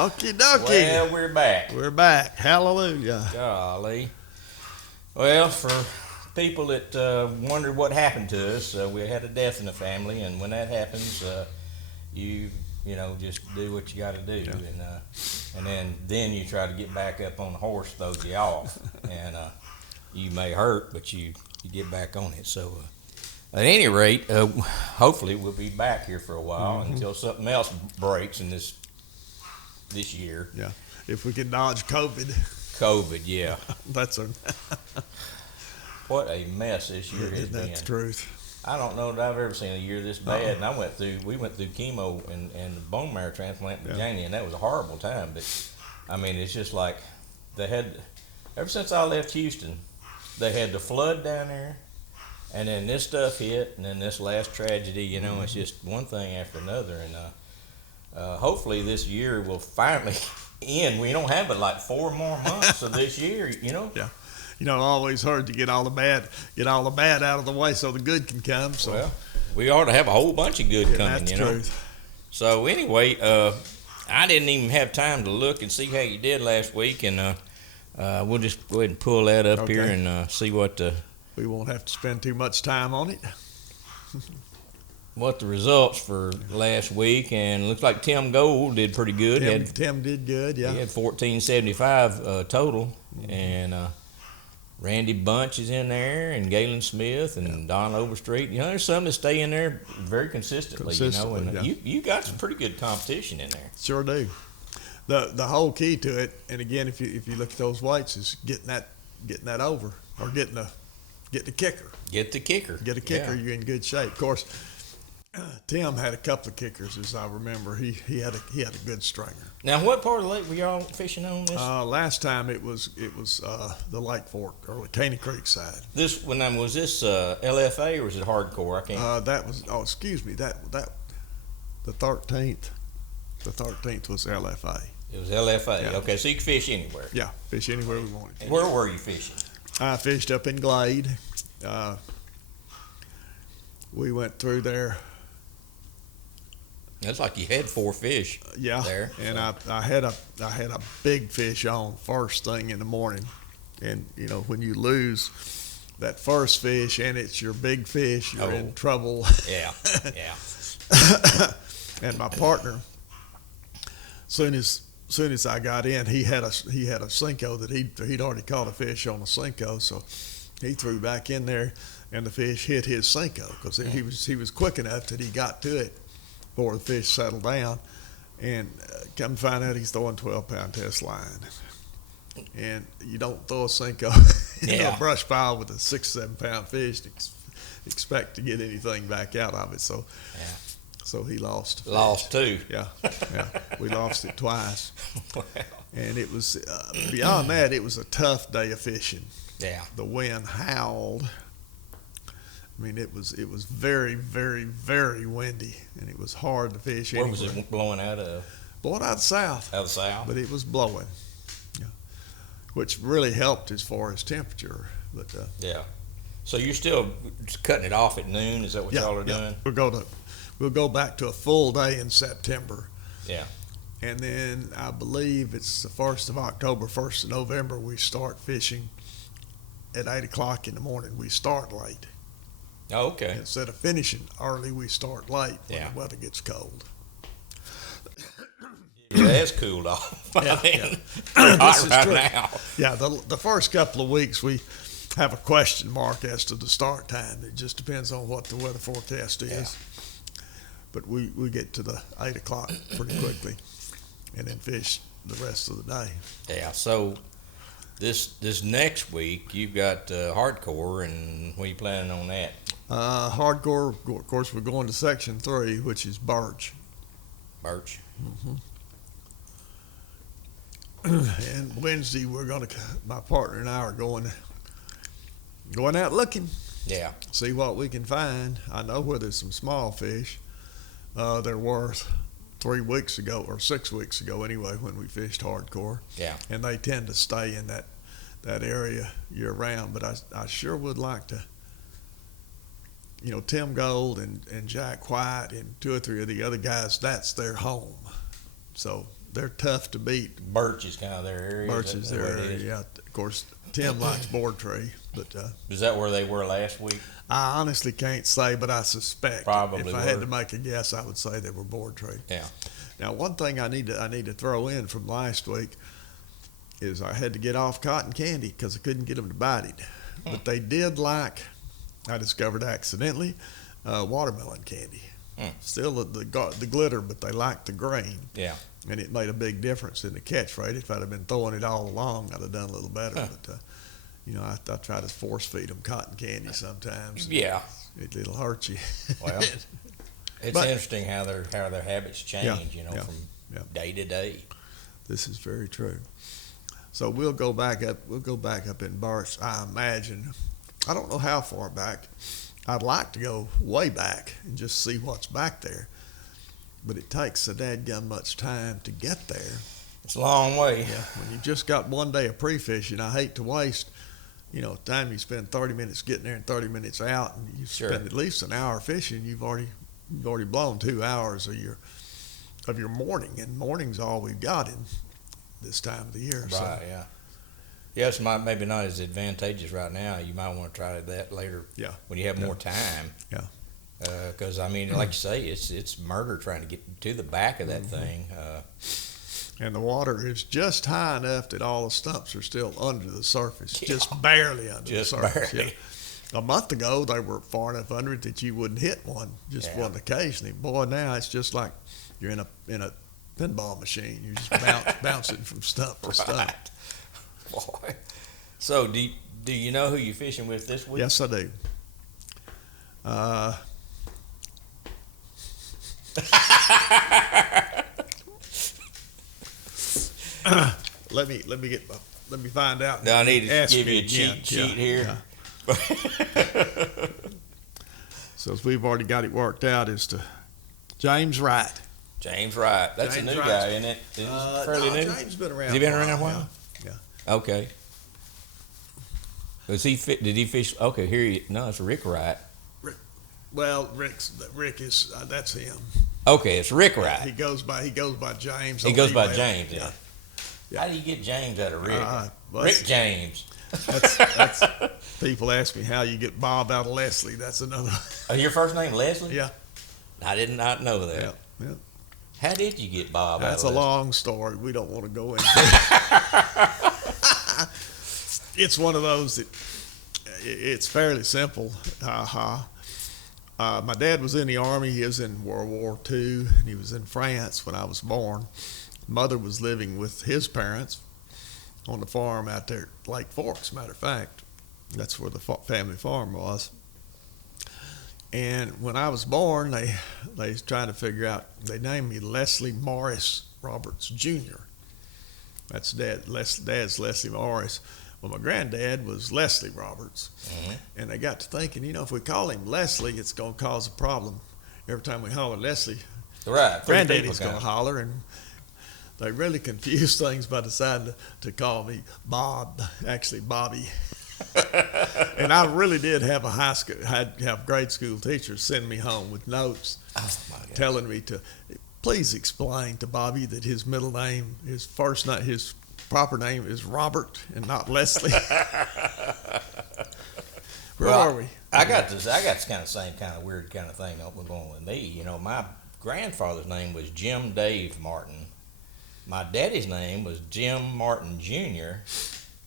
Okie dokie. Well, we're back. We're back. Hallelujah. Golly. Well, for people that wondered what happened to us, we had a death in the family, and when that happens, you just do what you got to do, and then you try to get back up on the horse, throws you off, and you may hurt, but you get back on it. So, at any rate, hopefully we'll be back here for a while until something else breaks in this year. Yeah. If we can dodge COVID. COVID, yeah. That's a. What a mess this year has been. That's the truth. I don't know that I've ever seen a year this bad. And we went through chemo and bone marrow transplant in Virginia, and that was a horrible time. But I mean, it's just like ever since I left Houston, they had the flood down there, and then this stuff hit, and then this last tragedy. It's just one thing after another, and hopefully this year will finally end. We don't have but like 4 more months of this year. Yeah. I always heard to get all the bad out of the way so the good can come. So well, we ought to have a whole bunch of good coming. That's truth. So anyway, I didn't even have time to look and see how you did last week, and we'll just go ahead and pull that up here and see what we won't have to spend too much time on it. What the results for last week, and it looks like Tim Gold did pretty good. Tim did good, yeah. He had 1475 total, and Randy Bunch is in there, and Galen Smith, and Don Overstreet. There's some that stay in there very consistently. And you got some pretty good competition in there. Sure do. The whole key to it, and again, if you look at those weights, is getting that over, or getting the kicker. Get the kicker. Get a kicker. Yeah. You're in good shape. Of course, Tim had a couple of kickers, as I remember. He had a good stringer. Now, what part of the lake were y'all fishing on this? Last time it was the Lake Fork or the Caney Creek side. Was this LFA or was it hardcore? I can't. That was. Oh, excuse me. That the 13th. The 13th was LFA. It was LFA. Yeah. Okay, so you could fish anywhere. Yeah, fish anywhere we wanted. And where were you fishing? I fished up in Glade. We went through there. That's like you had 4 fish. There. And I had a big fish on first thing in the morning, and when you lose that first fish and it's your big fish, you're in trouble. Yeah. And my partner, soon as I got in, he had a Cinco that he'd already caught a fish on a Cinco, so he threw back in there, and the fish hit his Cinco because he was quick enough that he got to it before the fish settled down, and come find out he's throwing 12-pound test line, and you don't throw a Cinco in a brush pile with a 6-7 pound fish and expect to get anything back out of it. So. Yeah. So he lost. Lost too. Yeah. We lost it twice. Wow. And it was, beyond that, it was a tough day of fishing. Yeah. The wind howled. I mean, it was very, very, very windy, and it was hard to fish Where anywhere. was it blowing out of? Blowing out south. Out south? But it was blowing, which really helped as far as temperature. But yeah. So you're still cutting it off at noon? Is that what y'all are doing? We'll go back to a full day in September. Yeah. And then I believe it's the 1st of October, 1st of November, we start fishing at 8 o'clock in the morning. We start late. Oh, okay. Instead of finishing early, we start late when the weather gets cold. Yeah, it's cooled off. Hot right now. Yeah, the first couple of weeks we have a question mark as to the start time. It just depends on what the weather forecast is. Yeah. But we get to the 8 o'clock pretty quickly, and then fish the rest of the day. Yeah. So this next week you've got hardcore, and what are you planning on that? Hardcore, of course, we're going to section 3, which is birch. Birch. Mm-hmm. And Wednesday my partner and I are going out looking. Yeah. See what we can find. I know where there's some small fish. There were 3 weeks ago, or 6 weeks ago anyway, when we fished hardcore. Yeah. And they tend to stay in that area year round. But I sure would like to, Tim Gold and Jack White and 2 or 3 of the other guys, that's their home. So they're tough to beat. Birch is kind of their area. Birch is their area. Yeah, of course, Tim likes board tree, but is that where they were last week? I honestly can't say, but I suspect. Probably if I had to make a guess, I would say they were board tree. Yeah. Now, one thing I need to throw in from last week is I had to get off cotton candy because I couldn't get them to bite it. But they did like, I discovered accidentally, watermelon candy. Still the glitter, but they liked the grain. Yeah. And it made a big difference in the catch rate. If I'd have been throwing it all along, I'd have done a little better. But, I try to force feed them cotton candy sometimes. Yeah. It'll hurt you. Well, it's interesting how their habits change, yeah, from day to day. This is very true. So we'll go back up in Birch. I imagine, I don't know how far back. I'd like to go way back and just see what's back there, but it takes a dadgum much time to get there. It's a long way. Yeah, when you just got one day of pre-fishing, I hate to waste, time you spend 30 minutes getting there and 30 minutes out, and you spend at least an hour fishing. You've already blown 2 hours of your morning, and morning's all we've got in this time of the year. Right. So. Yeah. Yes, maybe not as advantageous right now. You might want to try that later. Yeah. When you have more time. Yeah. Because like you say, it's murder trying to get to the back of that thing. And the water is just high enough that all the stumps are still under the surface, just barely under the surface. Barely. Yeah. A month ago, they were far enough under it that you wouldn't hit one, just one occasionally. Boy, now it's just like you're in a pinball machine. You're just bouncing from stump to stump. Boy. So, do you know who you're fishing with this week? Yes, I do. Let me find out. No, I need to give you a cheat sheet here. Yeah. So as we've already got it worked out as to James Wright. James Wright. That's a new guy, isn't it? Fairly new. James been around. Has he been around a while? Yeah. Okay. Did he fish? Okay, it's Rick Wright. Rick is that's him. Okay, it's Rick Wright. He goes by James. He goes by James. Yeah. How do you get James out of Rick? Well, Rick James. That's people ask me how you get Bob out of Leslie. That's another. Oh, your first name Leslie? Yeah. I did not know that. Yeah. How did you get Bob out of That's Leslie? a long story. We don't want to go into. It's one of those that it's fairly simple. My dad was in the Army. He was in World War II, and he was in France when I was born. Mother was living with his parents on the farm out there at Lake Forks, matter of fact. That's where the family farm was. And when I was born, they was trying to figure out, they named me Leslie Morris Roberts Jr. That's Dad's Leslie Morris. Well, my granddad was Leslie Roberts. Mm-hmm. And they got to thinking, if we call him Leslie, it's going to cause a problem. Every time we holler Leslie, right, granddaddy's going to holler. And they really confused things by deciding to call me Bob, actually Bobby. And I really did have have grade school teachers send me home with notes telling me to please explain to Bobby that his middle name, his proper name is Robert and not Leslie. Where are we? I got this kind of same kind of weird kind of thing going with me. My grandfather's name was Jim Dave Martin. My daddy's name was Jim Martin Jr.,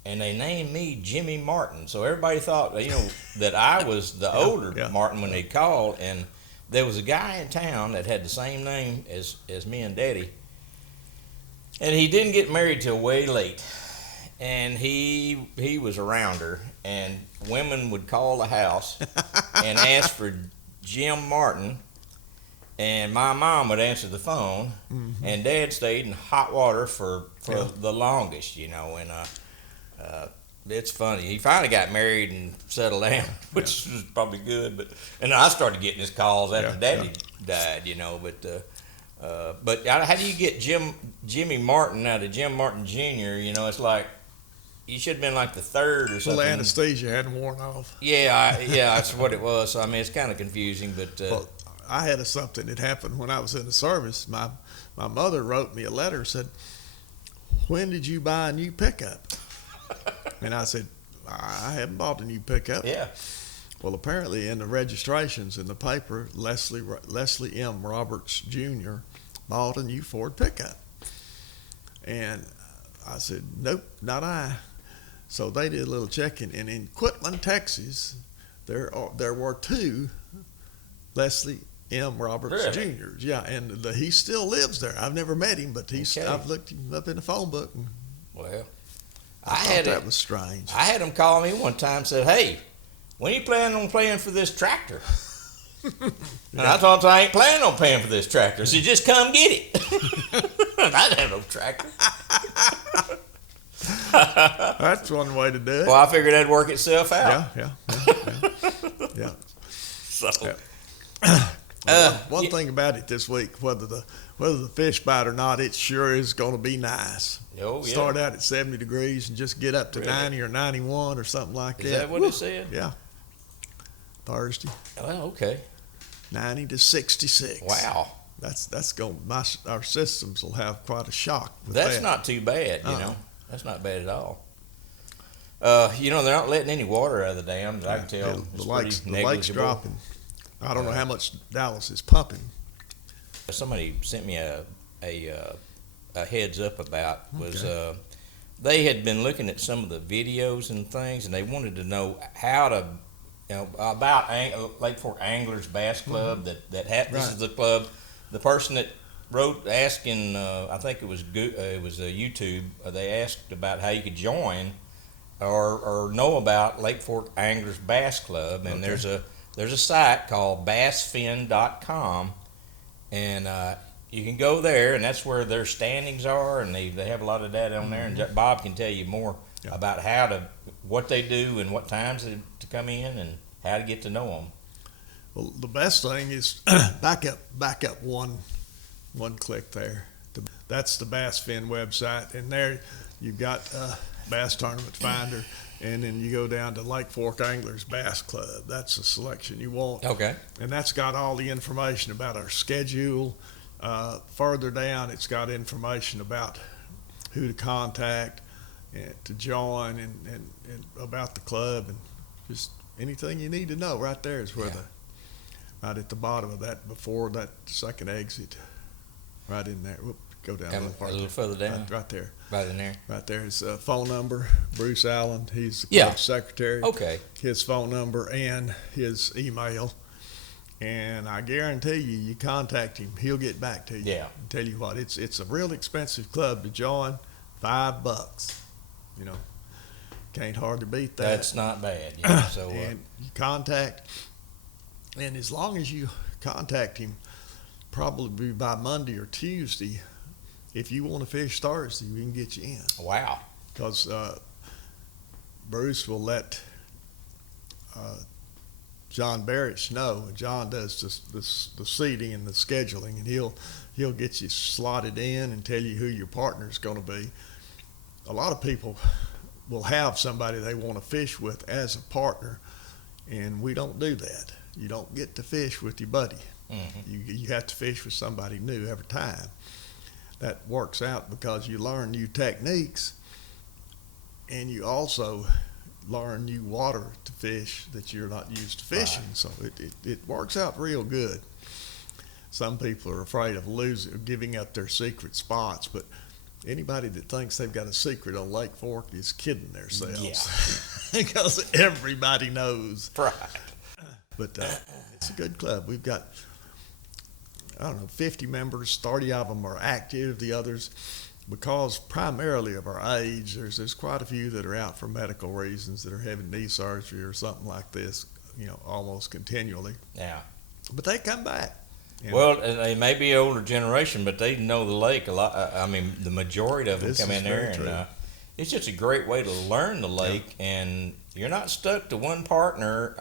and they named me Jimmy Martin. So everybody thought, that I was the older Martin when they called. And there was a guy in town that had the same name as me and Daddy. And he didn't get married till way late. And he was a rounder. And women would call the house and ask for Jim Martin. And my mom would answer the phone, and Dad stayed in hot water for the longest, and it's funny. He finally got married and settled down, which was probably good. And I started getting his calls after Daddy died, But how do you get Jimmy Martin out of Jim Martin Jr.? It's like you should have been like the third or something. Well, the anesthesia hadn't worn off. Yeah, that's what it was. So, it's kind of confusing, but. Well, I had something that happened when I was in the service. My mother wrote me a letter and said, "When did you buy a new pickup?" And I said, "I haven't bought a new pickup." Yeah. Well, apparently in the registrations in the paper, Leslie M. Roberts Jr. bought a new Ford pickup. And I said, "Nope, not I." So they did a little checking, and in Quitman, Texas, there were two Leslie M. Roberts Really? Jr.'s. Yeah, and he still lives there. I've never met him, but Okay. I've looked him up in the phone book. And Well, I thought that was strange. I had him call me one time and said, "Hey, when you planning on paying for this tractor?" And I told him I ain't planning on paying for this tractor. So just come get it. I didn't have no tractor. That's one way to do it. Well, I figured that'd work itself out. Yeah. So, One thing about it this week, whether the fish bite or not, it sure is going to be nice. oh yeah. Start out at 70 degrees and just get up to Really? 90 or 91 or something like that. Is that what Woo. it said? Yeah. Thursday, Well, okay. 90 to 66. Wow. That's going. Our systems will have quite a shock. With That's that. not too bad, you Uh-uh. know. That's not bad at all. You know, they're not letting any water out of the dams. I can tell. The It's lake's pretty negligible. dropping. I don't know how much Dallas is pumping. Somebody sent me a heads up about was they had been looking at some of the videos and things, and they wanted to know how to, about Lake Fork Anglers Bass Club. This is the club. The person that wrote asking, I think it was YouTube. They asked about how you could join or know about Lake Fork Anglers Bass Club, and there's a site called bassfin.com, and you can go there, and that's where their standings are, and they have a lot of data on there. And Bob can tell you more about what they do and what times to come in and how to get to know them. Well, the best thing is back up one click there. That's the Bass Fin website, and there you've got Bass Tournament Finder, and then you go down to Lake Fork Anglers Bass Club. That's the selection you want. Okay. And that's got all the information about our schedule. Further down, it's got information about who to contact and to join and about the club, and just anything you need to know right there is where right at the bottom of that, before that second exit, right in there. Whoop, go down A little further down. Right there. Right in there. Right there is a phone number. Bruce Allen, he's the Yeah. club secretary. Okay. His phone number and his email. And I guarantee you contact him, he'll get back to you. Yeah. And tell you what, it's a real expensive club to join. $5. Can't hardly beat that. That's not bad. Yeah. So And you contact, and as long as you contact him, probably by Monday or Tuesday, if you want to fish Thursday, we can get you in. wow. Because Bruce will let John Barrett know. John does the seating and the scheduling, and he'll get you slotted in and tell you who your partner's going to be. A lot of people will have somebody they want to fish with as a partner, and we don't do that. You don't get to fish with your buddy. Mm-hmm. You have to fish with somebody new every time. That works out because you learn new techniques, and you also learn new water to fish that you're not used to fishing. Right. So it works out real good. Some people are afraid of giving up their secret spots, but anybody that thinks they've got a secret on Lake Fork is kidding themselves. Because everybody knows. Right. But it's a good club. We've got, 50 members. 30 of them are active. The others, because primarily of our age, there's quite a few that are out for medical reasons, that are having knee surgery or something like this, almost continually. Yeah. But they come back. Well, they may be older generation, but they know the lake a lot. I mean, the majority of them This come is in there, very true. and it's just a great way to learn the lake, and you're not stuck to one partner.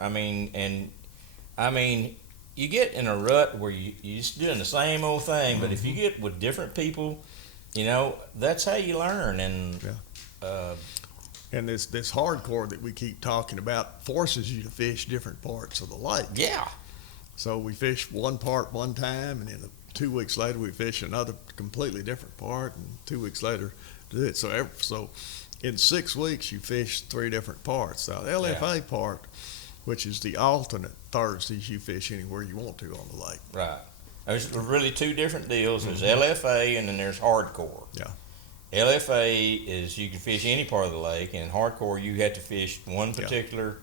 You get in a rut where you're just doing the same old thing, but if you get with different people, that's how you learn. And And this hardcore that we keep talking about forces you to fish different parts of the lake. yeah, So we fished one part one time, and then 2 weeks later we fished another completely different part, and 2 weeks later do it. So in 6 weeks you fish 3 different parts. Now the LFA part, which is the alternate Thursdays, you fish anywhere you want to on the lake. Right. There's really 2 different deals. There's LFA and then there's hardcore. Yeah. LFA is you can fish any part of the lake, and hardcore you have to fish one particular,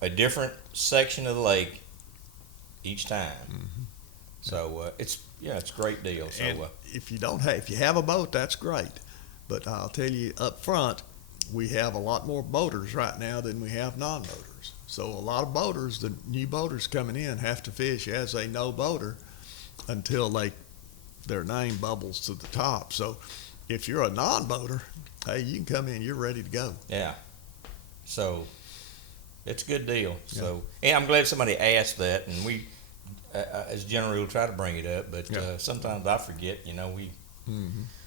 a different section of the lake each time. So it's a great deal. So And if you have a boat, that's great. But I'll tell you up front, we have a lot more boaters right now than we have non-boaters. So a lot of boaters, the new boaters coming in, have to fish as a no-boater until their name bubbles to the top. So if you're a non-boater, hey, you can come in, you're ready to go. Yeah. So it's a good deal. So and I'm glad somebody asked that, and we, as generally, will try to bring it up, but sometimes I forget.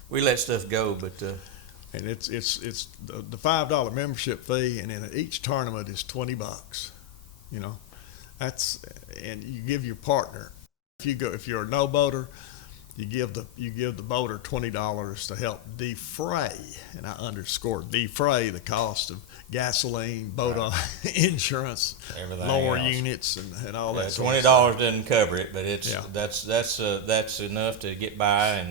We let stuff go, but. And it's the $5 membership fee, and then each tournament is $20. And you give your partner. If you're a no boater, you give the boater $20 to help defray, and I underscore defray, the cost of gasoline, boat insurance, everything lower else. Units, and all that. $20 doesn't cover it, but that's enough to get by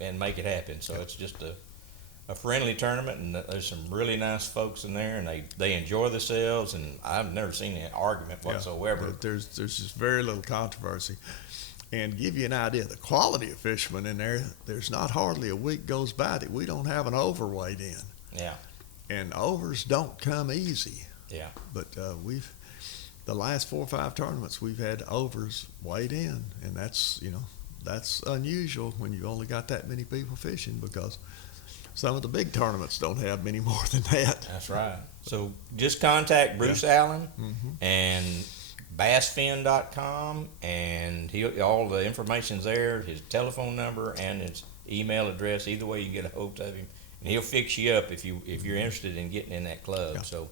and make it happen. So it's just a friendly tournament, and there's some really nice folks in there, and they enjoy themselves, and I've never seen an argument whatsoever. But there's just very little controversy. And give you an idea, the quality of fishermen in there, there's not hardly a week goes by that we don't have an overweight in. Yeah. And overs don't come easy. Yeah. But the last 4 or 5 tournaments, we've had overs weighed in, and that's unusual when you've only got that many people fishing, because some of the big tournaments don't have many more than that. That's right. So just contact Bruce Allen and bassfin.com, and all the information's there, his telephone number and his email address. Either way, you get a hold of him, and he'll fix you up if you're interested in getting in that club. Yeah. So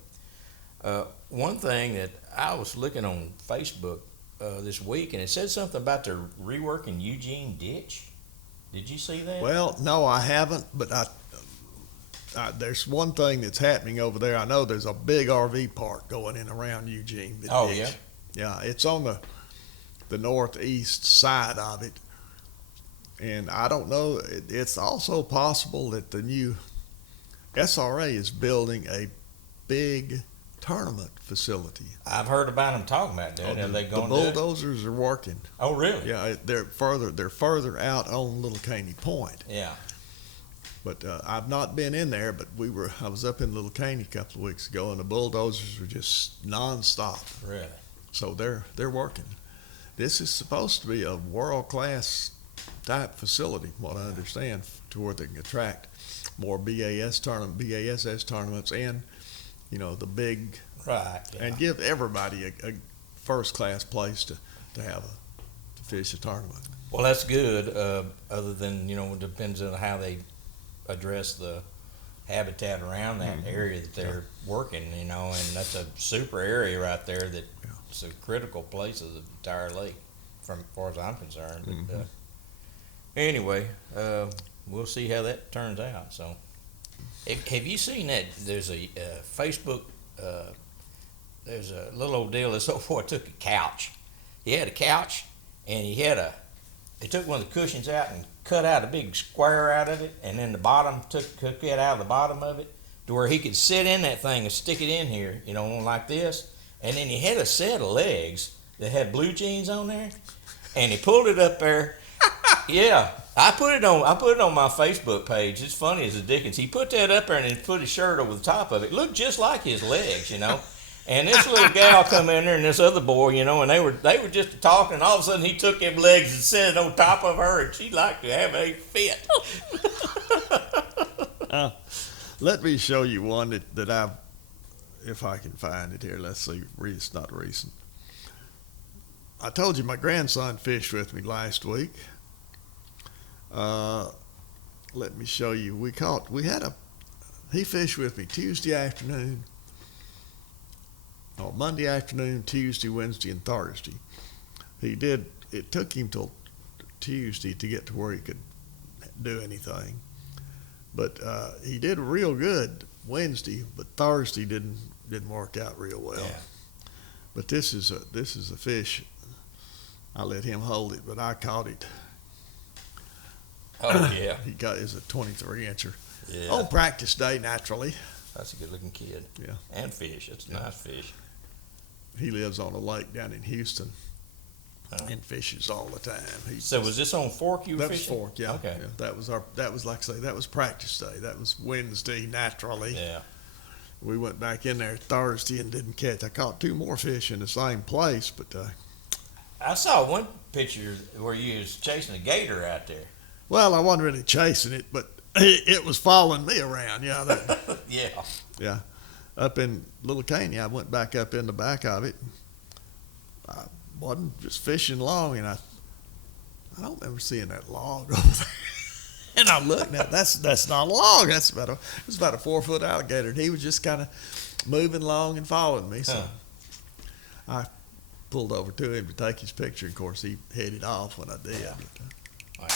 one thing that I was looking on Facebook this week, and it said something about they're reworking Eugene Ditch. Did you see that? Well, no, I haven't, but there's one thing that's happening over there. I know there's a big RV park going in around Eugene. Oh, yeah? Yeah, it's on the northeast side of it. And I don't know, it's also possible that the new SRA is building a big tournament facility. I've heard about them talking about that. Are they going the bulldozers are working. Oh, really? Yeah, they're further out on Little Caney Point. Yeah. But I've not been in there, but I was up in Little Caney a couple of weeks ago, and the bulldozers were just nonstop. Really? So they're working. This is supposed to be a world-class type facility, what I understand, to where they can attract more BASS tournaments, and the big, right, and give everybody a first-class place to fish a tournament. Well, that's good. Other than it depends on how they address the habitat around that area that they're working, and that's a super area right there that it's a critical place of the entire lake, from as far as I'm concerned. But anyway, we'll see how that turns out. So, have you seen that? There's a Facebook. There's a little old deal. This old boy took a couch. He had a couch, and he took one of the cushions out and cut out a big square out of it, and then the bottom took it out of the bottom of it to where he could sit in that thing and stick it in here, like this. And then he had a set of legs that had blue jeans on there, and he pulled it up there. Yeah, I put it on my Facebook page. It's funny as the dickens. He put that up there and then put his shirt over the top of it. It looked just like his legs, And this little gal come in there, and this other boy, and they were just talking, and all of a sudden he took them legs and set it on top of her, and she liked to have a fit. Let me show you one that I've, if I can find it here. Let's see. It's not recent. I told you my grandson fished with me last week. Let me show you. He fished with me Tuesday afternoon. Monday afternoon, Tuesday, Wednesday, and Thursday. It took him till Tuesday to get to where he could do anything. But he did real good Wednesday, but Thursday didn't work out real well. Yeah. But this is a fish. I let him hold it, but I caught it. Oh yeah. Is a 23-incher. Yeah. On practice day, naturally. That's a good looking kid. Yeah. And fish. It's a nice fish. He lives on a lake down in Houston Oh. and fishes all the time. So was this on Fork you were That was fishing? Fork, yeah. Okay. Yeah, that was like I say, that was practice day. That was Wednesday, naturally. Yeah. We went back in there Thursday and didn't catch. I caught 2 more fish in the same place, but I saw one picture where you was chasing a gator out there. well, I wasn't really chasing it, but it was following me around. Yeah, Yeah. yeah. Up in Little Caney, I went back up in the back of it. I wasn't just fishing long, and I don't remember seeing that log over there. And I'm looking at that's not a log. It's about a 4-foot alligator, and he was just kind of moving along and following me. So I pulled over to him to take his picture. Of course, he headed off when I did. Wow.